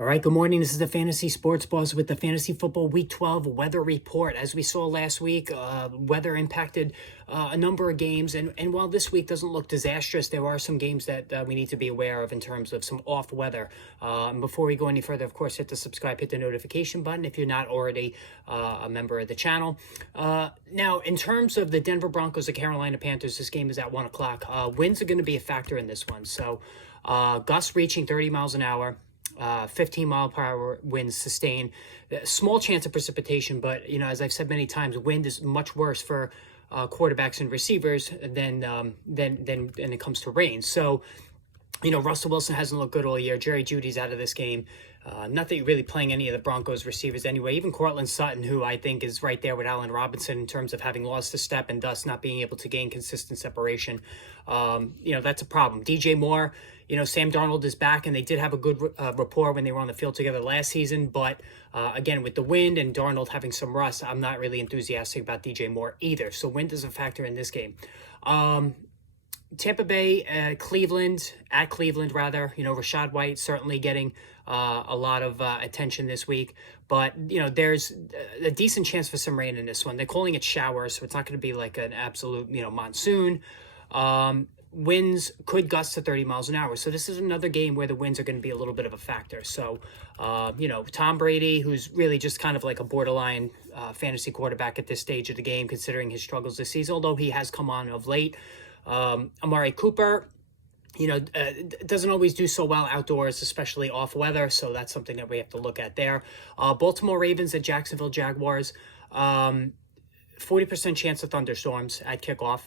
All right, good morning. This is the Fantasy Sports Boss with the Fantasy Football Week 12 weather report. As we saw last week, weather impacted a number of games. And while this week doesn't look disastrous, there are some games that we need to be aware of in terms of some off weather. And before we go any further, of course, hit the subscribe, hit the notification button if you're not already a member of the channel. Now, in terms of the Denver Broncos, the Carolina Panthers, this game is at 1 o'clock. Winds are going to be a factor in this one. So gusts reaching 30 miles an hour. 15-mile-per-hour winds sustained. Small chance of precipitation, but as I've said many times, wind is much worse for quarterbacks and receivers than when it comes to rain. So, Russell Wilson hasn't looked good all year. Jerry Jeudy's out of this game. Not that you're really playing any of the Broncos receivers anyway. Even Cortland Sutton, who I think is right there with Allen Robinson in terms of having lost a step and thus not being able to gain consistent separation. That's a problem. DJ Moore, Sam Darnold is back, and they did have a good rapport when they were on the field together last season. But again, with the wind and Darnold having some rust, I'm not really enthusiastic about DJ Moore either. So wind is a factor in this game. Tampa Bay, Cleveland, rather. Rachaad White certainly getting a lot of attention this week. But, there's a decent chance for some rain in this one. They're calling it showers, so it's not going to be like an absolute, monsoon. Winds could gust to 30 miles an hour. So this is another game where the winds are going to be a little bit of a factor. So, Tom Brady, who's really just kind of like a borderline fantasy quarterback at this stage of the game, considering his struggles this season, although he has come on of late. Amari Cooper, doesn't always do so well outdoors, especially off weather. So that's something that we have to look at there. Baltimore Ravens at Jacksonville Jaguars. 40% chance of thunderstorms at kickoff.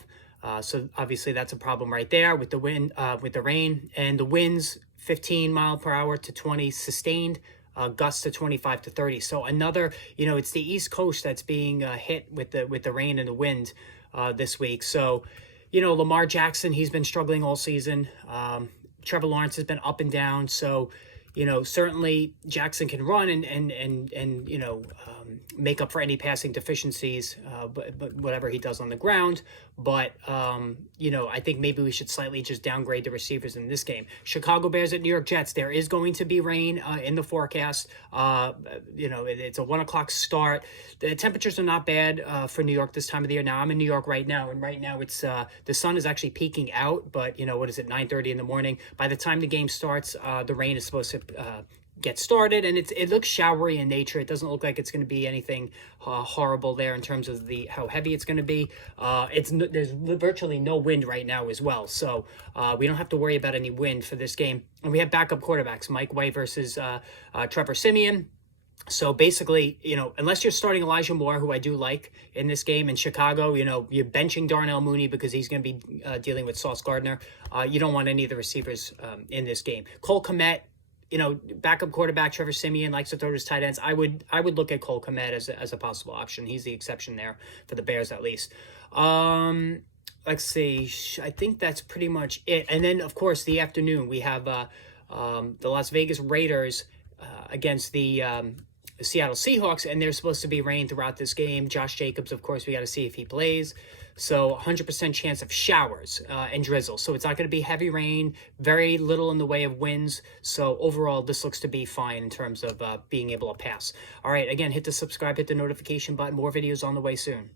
So obviously that's a problem right there with the wind, with the rain, and the winds 15 mile per hour to 20 sustained. Gusts to 25 to 30. So another, it's the East Coast that's being hit with the rain and the wind this week. So, Lamar Jackson, he's been struggling all season. Trevor Lawrence has been up and down. So, certainly Jackson can run and make up for any passing deficiencies, but whatever he does on the ground. But, I think maybe we should slightly just downgrade the receivers in this game. Chicago Bears at New York Jets. There is going to be rain in the forecast. It's a 1 o'clock start. The temperatures are not bad for New York this time of the year. Now, I'm in New York right now, and right now it's the sun is actually peeking out, but, what is it, 9:30 in the morning? By the time the game starts, the rain is supposed to get started, and it looks showery in nature. It doesn't look like it's going to be anything horrible there in terms of how heavy it's going to be. There's virtually no wind right now as well, so we don't have to worry about any wind for this game. And we have backup quarterbacks, Mike White versus Trevor Siemian. So basically, unless you're starting Elijah Moore, who I do like in this game in Chicago, you're benching Darnell Mooney because he's going to be dealing with Sauce Gardner. You don't want any of the receivers in this game. Cole Kmet, backup quarterback Trevor Siemian likes to throw his tight ends. I would look at Cole Kmet as a possible option. He's the exception there for the Bears at least. Let's see. I think that's pretty much it. And then, of course, the afternoon we have the Las Vegas Raiders against the Seattle Seahawks, and there's supposed to be rain throughout this game. Josh Jacobs, of course, we got to see if he plays. So 100% chance of showers and drizzle. So it's not going to be heavy rain, very little in the way of winds. So overall, this looks to be fine in terms of being able to pass. All right, again, hit the subscribe, hit the notification button. More videos on the way soon.